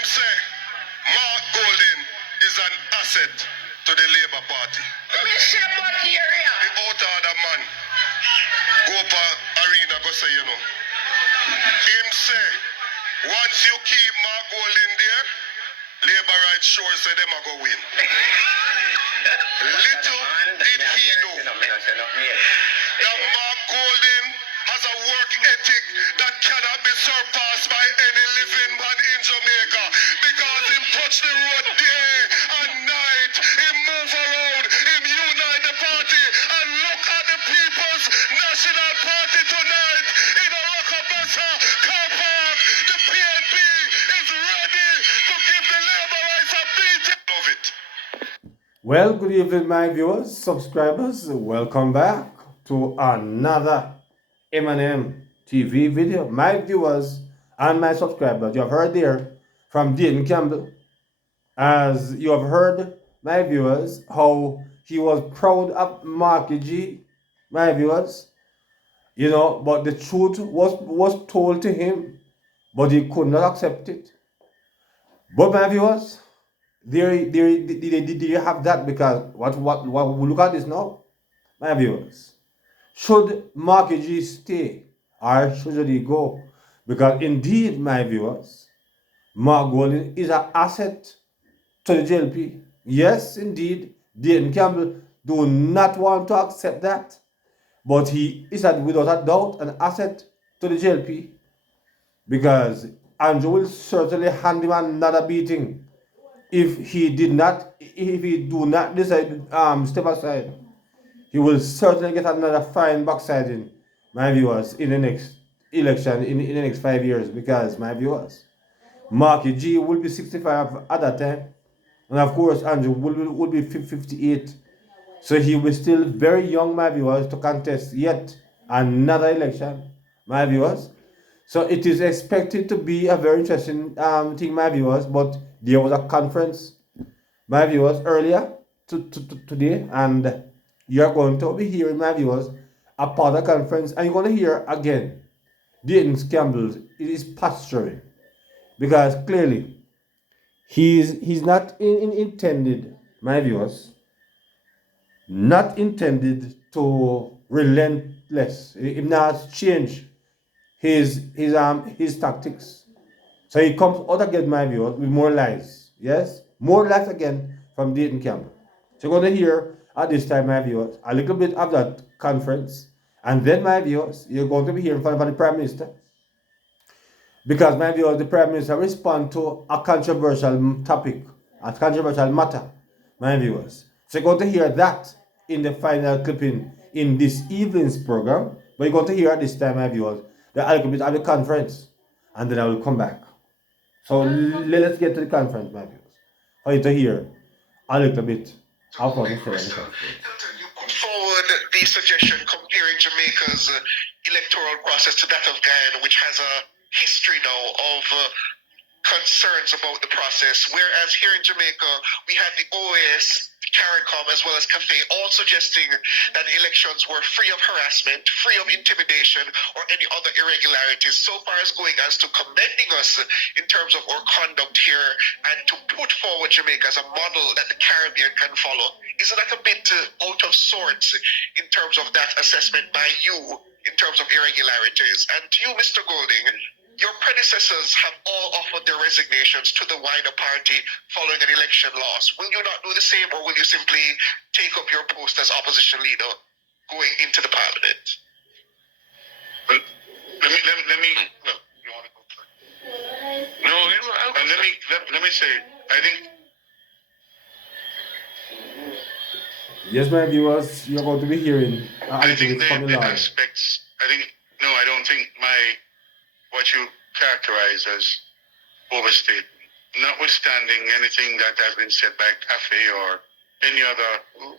Him say, Mark Golden is an asset to the Labour Party. The out-order man go up a arena go say, you know. Him say, once you keep Mark Golden there, Labour right sure say them a go win. Little did he know that Mark Golden has a work ethic that cannot be surpassed by any living man in Jamaica, because he touch the road day and night, he move around, he unite the party, and look at the People's National Party tonight in a Rockabassa car park. The PNP is ready to give the Labourites a beating. Love it. Well, good evening, my viewers, subscribers. Welcome back to another M&M TV video. My viewers and my subscribers, you have heard there from Dayton Campbell, as you have heard, my viewers, how he was proud of Marky G, my viewers, but the truth was told to him, but he could not accept it. But my viewers, there you have that, because what we look at this now, my viewers. Should Marky G stay or should he go? Because indeed, my viewers, Mark Golden is an asset to the JLP. Yes, indeed, Dayton Campbell do not want to accept that, but he is without a doubt an asset to the JLP, because Andrew will certainly hand him another beating if he do not decide step aside. He will certainly get another fine backsliding, my viewers, in the next election, in the next 5 years, because, my viewers, Marky G will be 65 at that time, and of course Andrew will be 58. So he will still very young, my viewers, to contest yet another election, my viewers. So it is expected to be a very interesting thing, my viewers. But there was a conference, my viewers, earlier today, and you're going to be hearing, my viewers, a part of the conference, and you're going to hear again Dayton Campbell is posturing, because clearly he's not intended, my viewers, not intended to relentless. He not change his tactics. So he comes out again, my viewers, with more lies. Yes, more lies again from Dayton Campbell. So you're going to hear at this time, my viewers, a little bit of that conference, and then, my viewers, you're going to be hearing from the Prime Minister, because, my viewers, the Prime Minister respond to a controversial topic, a controversial matter, my viewers. So you're going to hear that in the final clipping in this evening's program. But you're going to hear at this time, my viewers, the little bit of the conference, and then I will come back. So let's get to the conference, my viewers, for you to hear a little bit of what is said. You put forward the suggestion comparing Jamaica's electoral process to that of Guyana, which has a history now of concerns about the process, whereas here in Jamaica we had the OAS, CARICOM, as well as CAFE, all suggesting that the elections were free of harassment, free of intimidation, or any other irregularities, so far as going as to commending us in terms of our conduct here and to put forward Jamaica as a model that the Caribbean can follow. Isn't that a bit out of sorts in terms of that assessment by you in terms of irregularities? And to you, Mr. Golding, your predecessors have all offered their resignations to the wider party following an election loss. Will you not do the same, or will you simply take up your post as opposition leader going into the parliament? Well, let me. No, you want to go first? No, let me say. I think. Yes, my viewers, you're going to be hearing. I think the aspects. I don't think what you characterize as overstatement, notwithstanding anything that has been said by CAFE or any other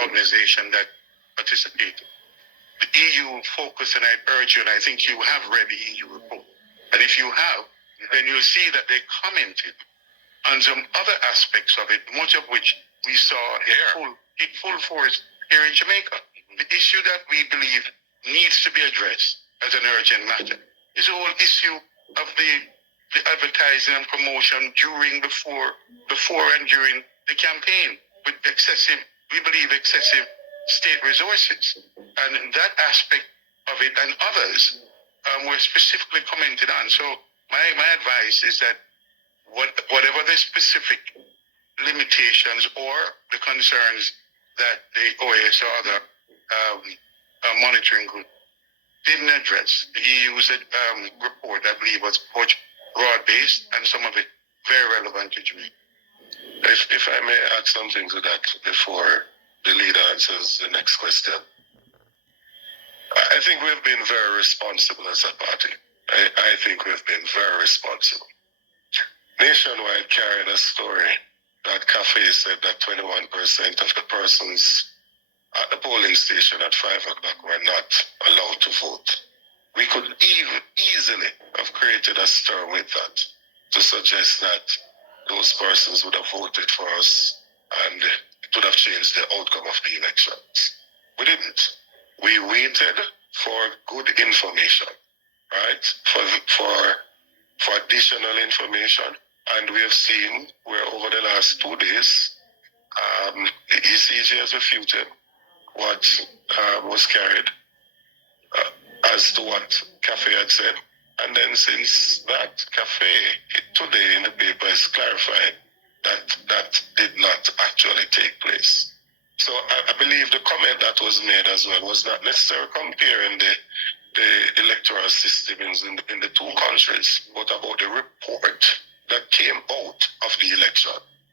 organization that participated. The EU focus, and I urge you, and I think you have read the EU report, and if you have, then you'll see that they commented on some other aspects of it, much of which we saw in full force here in Jamaica. The issue that we believe needs to be addressed as an urgent matter is the whole issue of the the advertising and promotion before and during the campaign with we believe excessive state resources. And that aspect of it and others were specifically commented on. So my advice is that whatever the specific limitations or the concerns that the OAS or other monitoring group didn't address, the EU's report, I believe, was much broad-based and some of it very relevant to me. If I may add something to that before the leader answers the next question. I think we've been very responsible as a party. I think we've been very responsible. Nationwide carried a story that Cafe said that 21% of the persons at the polling station at 5 o'clock were not allowed to vote. We could easily have created a stir with that to suggest that those persons would have voted for us and it would have changed the outcome of the elections. We didn't. We waited for good information, right? For additional information. And we have seen where over the last 2 days, the ECG has refuted what was carried as to what Cafe had said. And then since that, Cafe today in the paper is clarifying that that did not actually take place. So I believe the comment that was made as well was not necessarily comparing the electoral system in the two countries, but about the report that came out of the election.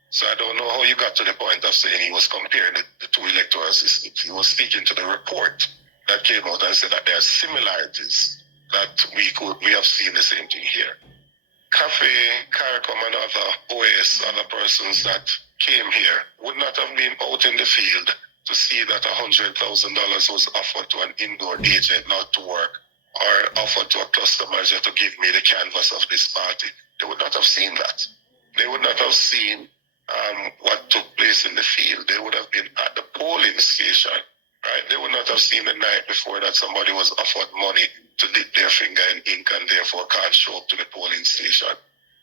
So I don't know how you got to the point of saying he was comparing the two electoral systems. He was speaking to the report that came out and said that there are similarities that we have seen the same thing here. Cafe, CARICOM and other OAS, other persons that came here would not have been out in the field to see that $100,000 was offered to an indoor agent not to work, or offered to a cluster manager to give me the canvas of this party. They would not have seen that. They would not have seen what took place in the field. They would have been at the polling station, right? They would not have seen the night before that somebody was offered money to dip their finger in ink and therefore can't show up to the polling station.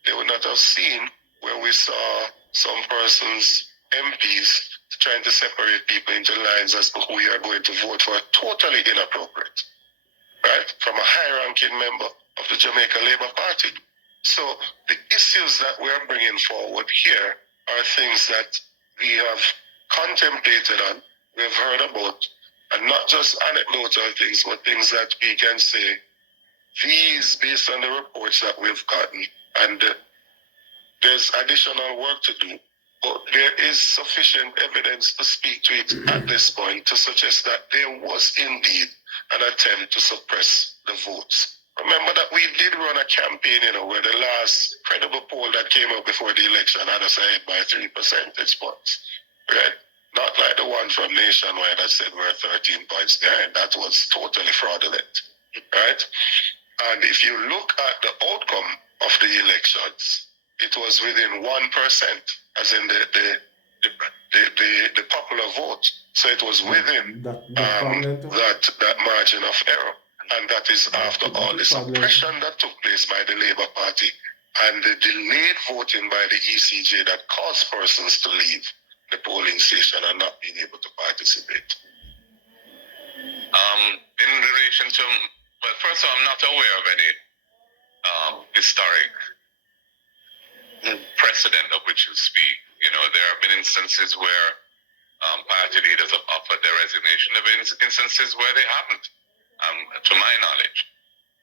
They would not have seen where we saw some persons, MPs, trying to separate people into lines as to who you are going to vote for. Totally inappropriate, right? From a high-ranking member of the Jamaica Labour Party. So the issues that we are bringing forward here are things that we have contemplated on, we've heard about, and not just anecdotal things, but things that we can say, these, based on the reports that we've gotten, and there's additional work to do, but there is sufficient evidence to speak to it at this point to suggest that there was indeed an attempt to suppress the votes. Remember that we did run a campaign, where the last credible poll that came out before the election had us ahead by 3 percentage points, right? Not like the one from Nationwide that said we're 13 points behind. That was totally fraudulent, right? And if you look at the outcome of the elections, it was within 1%, as in the popular vote. So it was within that margin of error. And that is after all the suppression that took place by the Labour Party and the delayed voting by the ECJ that caused persons to leave the polling station and not being able to participate. In relation to, well, first of all, I'm not aware of any historic precedent of which you speak. There have been instances where party leaders have offered their resignation. There have been instances where they haven't, to my knowledge.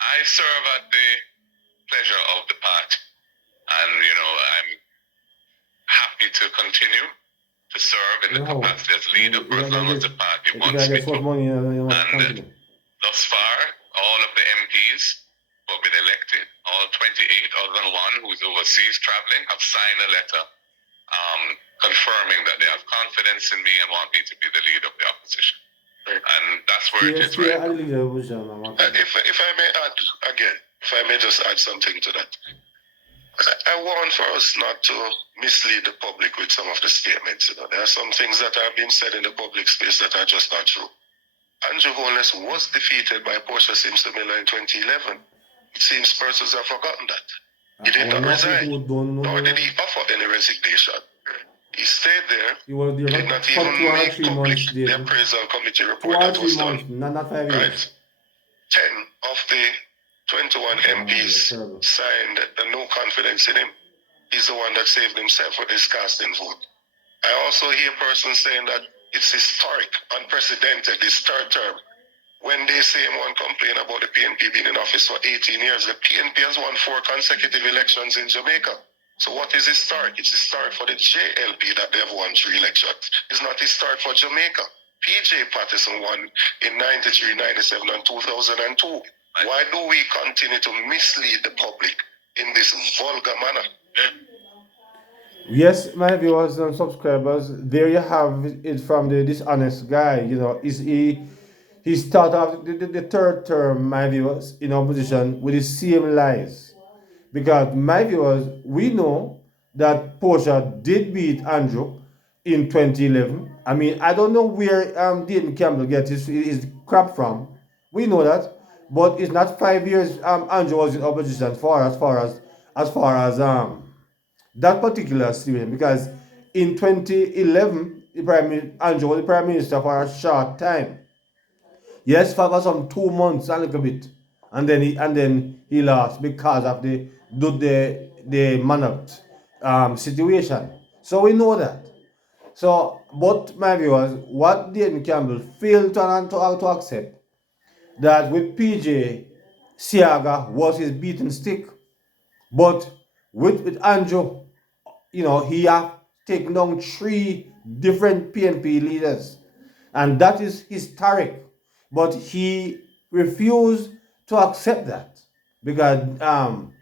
I serve at the pleasure of the party, and I'm happy to continue to serve in the capacity as leader for as long as the party wants me to. And thus far, all of the MPs who have been elected, all 28 other than one who's overseas traveling, have signed a letter confirming that they have confidence in me and want me to be the leader of the opposition. And that's where it is right now. If I may add again, if I may just add something to that. I want for us not to mislead the public with some of the statements. There are some things that are being said in the public space that are just not true. Andrew Holness was defeated by Portia Simpson Miller in 2011. It seems persons have forgotten that. He did not One of resign, people who don't know nor did he that offer any resignation. He stayed there. he was there Did not for even 2 or make 3 public months, the Dayton. appraisal committee 2 report or that 3 was done. months, not 5 years. Right. 10 of the 21 MPs signed a no confidence in him. He's the one that saved himself with his casting vote. I also hear persons saying that it's historic, unprecedented, this third term. When they say one complain about the PNP being in office for 18 years, the PNP has won 4 consecutive elections in Jamaica. So what is historic? It's historic for the JLP that they have won 3 elections. It's not historic for Jamaica. PJ Patterson won in 93, 97, and 2002. Why do we continue to mislead the public in this vulgar manner? Yes, my viewers and subscribers, there you have it from the dishonest guy. You know, he started off the third term, my viewers, in opposition with the same lies. Because my viewers, we know that Portia did beat Andrew in 2011. I mean, I don't know where Dayton Campbell gets his crap from. We know that, but it's not 5 years. Andrew was in opposition as far as that particular situation, because in 2011 Andrew was the prime minister for a short time. Yes, for some 2 months and a little bit, and then he lost because of the Manat situation. So we know that. So, but my viewers, what Dayton Campbell failed to accept, that with PJ, Siaga was his beaten stick, but with Andrew, he have taken down 3 different PNP leaders, and that is historic. But he refused to accept that, because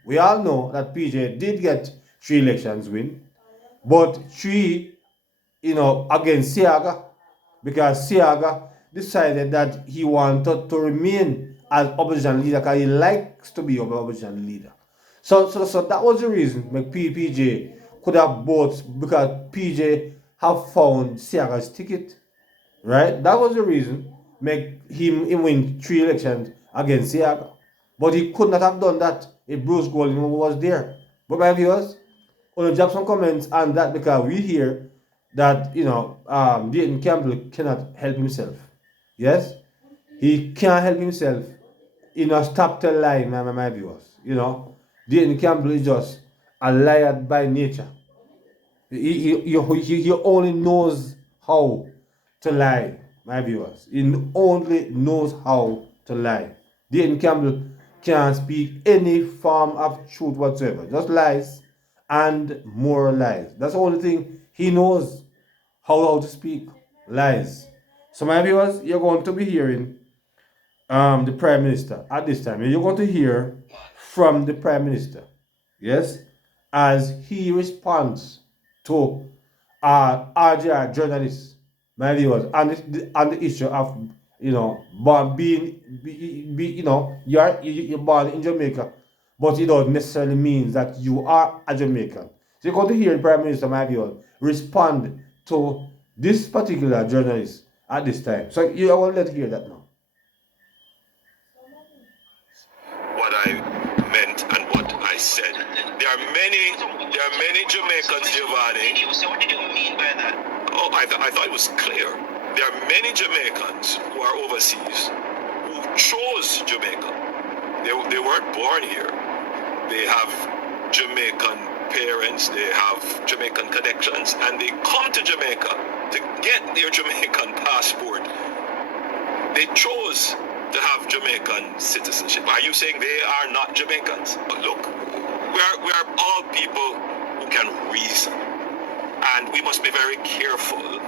we all know that PJ did get 3 elections win, but 3, against Siaga, because Siaga decided that he wanted to remain as opposition leader because he likes to be opposition leader. So that was the reason PJ could have both, because PJ have found Siaga's ticket, right? That was the reason make him win 3 elections against Siaga. But he could not have done that if Bruce Golding was there. But my viewers, want to drop some comments on that, because we hear that Dayton Campbell cannot help himself. Yes, he can't help himself. Stop tell lie, my viewers. Dayton Campbell is just a liar by nature. He only knows how to lie, my viewers. He only knows how to lie. Dayton Campbell can't speak any form of truth whatsoever. Just lies and more lies. That's the only thing he knows how to speak. Lies. So my viewers, you're going to be hearing the Prime Minister at this time. You're going to hear from the Prime Minister, yes, as he responds to RJR journalists, my viewers, on the issue of you're born in Jamaica, but it doesn't necessarily mean that you are a Jamaican. So you're going to hear the Prime Minister, my viewers, respond to this particular journalist at this time. So I will let hear that now. What I meant and what I said. There are many Jamaicans, Giovanni. So what did you mean by that? Oh, I thought it was clear. There are many Jamaicans who are overseas who chose Jamaica. They weren't born here. They have Jamaican parents, they have Jamaican connections, and they come to Jamaica to get their Jamaican passport. They chose to have Jamaican citizenship. Are you saying they are not Jamaicans? But look, we are all people who can reason, and we must be very careful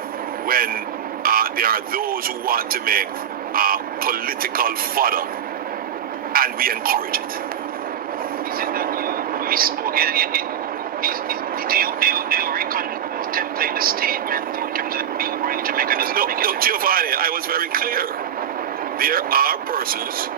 when there are those who want to make political fodder, and we encourage it. Is it that you misspoke? Do you contemplate the statement in terms of being born in Jamaica? No, Giovanni, I was very clear. There are persons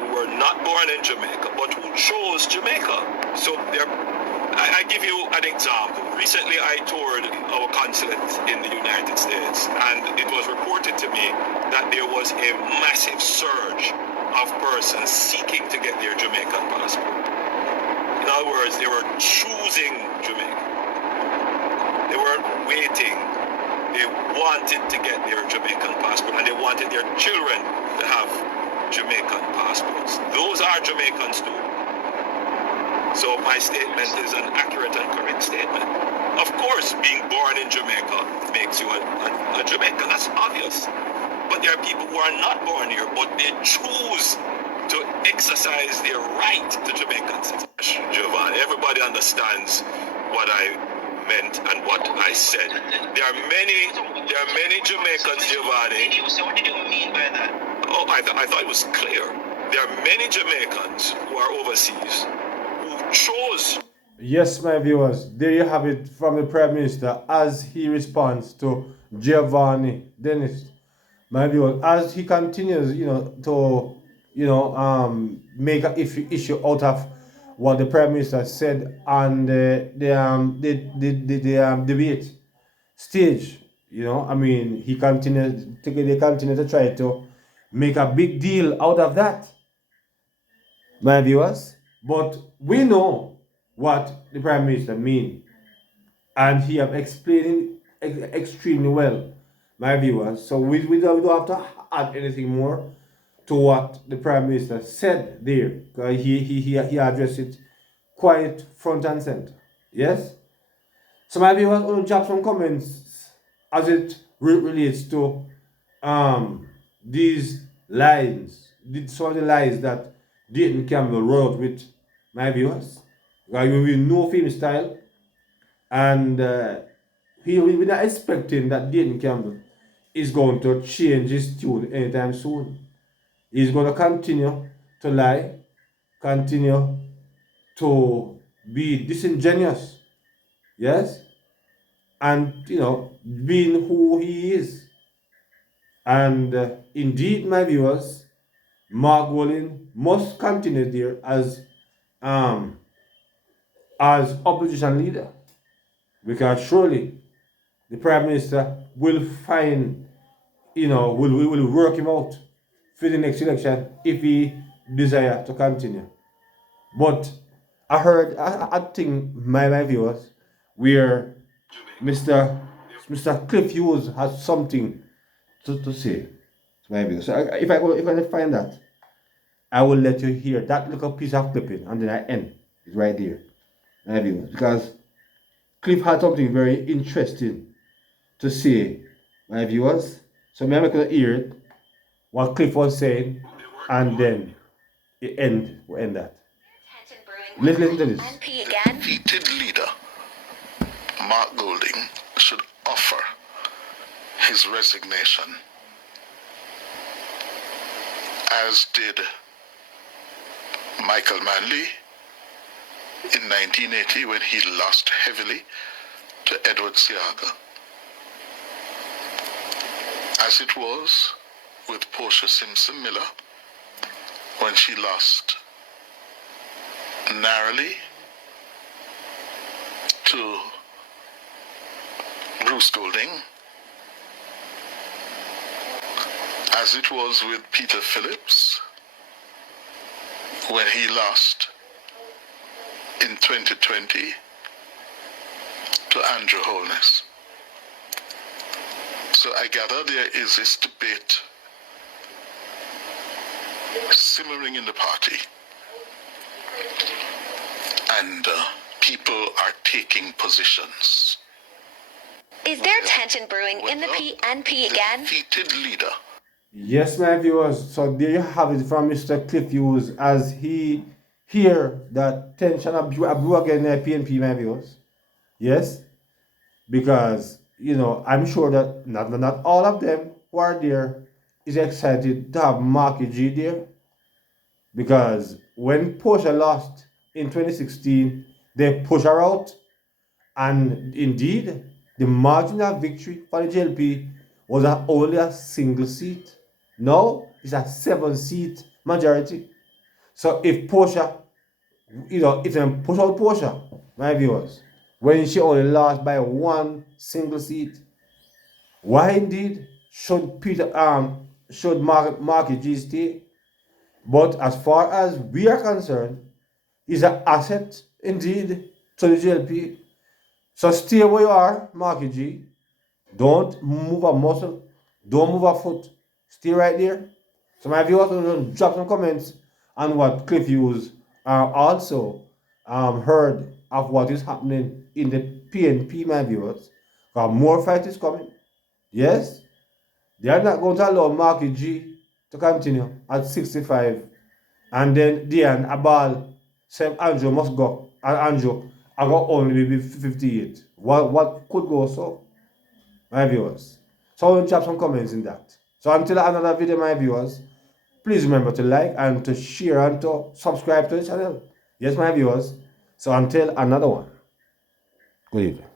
who were not born in Jamaica, but who chose Jamaica. So I give you an example. Recently, I toured our consulate in the United States, and it was reported to me that there was a massive surge of persons seeking to get their Jamaican passport. In other words, they were choosing Jamaica. They weren't waiting. They wanted to get their Jamaican passport, and they wanted their children to have Jamaican passports. Those are Jamaicans too. So my statement is an accurate and correct statement. Of course, being born in Jamaica makes you a Jamaican. That's obvious. But there are people who are not born here, but they choose to exercise their right to Jamaican citizenship. Jovan, everybody understands what I meant and what I said. There are many Jamaicans, Giovanni. So what did you mean by that? Oh, I thought it was clear. There are many Jamaicans who are overseas who chose. Yes, my viewers, there you have it from the Prime Minister as he responds to Giovanni Dennis. My viewers, as he continues, to, make an issue out of what the Prime Minister said on the debate stage. They continue to try to make a big deal out of that, my viewers. But we know what the Prime Minister means, and he have explained it extremely well, my viewers. So we don't have to add anything more to what the Prime Minister said there, because he addressed it quite front and center. Yes? So my viewers, will drop some comments as it relates to these lines, some of the lies that Dayton Campbell wrote with, my viewers. Because we know film style, and we're not expecting that Dayton Campbell is going to change his tune anytime soon. He's going to continue to lie, continue to be disingenuous, yes, and being who he is. And indeed, my viewers, Mark Wolin must continue there as opposition leader, because surely the Prime Minister will find, will work him out for the next election if he desire to continue. But I think, my viewers, where Mr. Cliff Hughes has something to say to my viewers. So if I find that, I will let you hear that little piece of clipping, and then I end it right there, my viewers, because Cliff had something very interesting to say, my viewers. So maybe I could hear it, what Cliff was saying, and then we end that. Let's listen to this. The defeated leader, Mark Golding, should offer his resignation, as did Michael Manley in 1980 when he lost heavily to Edward Seaga. As it was with Portia Simpson Miller when she lost narrowly to Bruce Golding, as it was with Peter Phillips when he lost in 2020 to Andrew Holness. So I gather there is this debate simmering in the party, and people are taking positions. Is there tension brewing in the PNP again? Defeated leader. Yes, my viewers. So there you have it from Mr. Cliff Hughes, as he hear that tension brew again in the PNP, my viewers. Yes, because I'm sure that not all of them who are there is excited to have Marky G there, because when Portia lost in 2016, they pushed her out, and indeed the margin of victory for the JLP was only a single seat. Now it's a 7-seat majority. So if Portia, if they push out Portia, my viewers, when she only lost by one single seat, why indeed should Marky G stay? But as far as we are concerned, he's an asset indeed to the JLP. So stay where you are, Marky G. Don't move a muscle. Don't move a foot. Stay right there. So my viewers will drop some comments on what Cliff Hughes also heard of what is happening in the PNP, my viewers. More fight is coming. Yes, they are not going to allow Marky G to continue at 65. And then Diane Abal said Andrew must go. And Andrew I got only be 58. What could go so? My viewers. So I will drop some comments in that. So until another video, my viewers, please remember to like and to share and to subscribe to the channel. Yes, my viewers. So until another one. Good evening.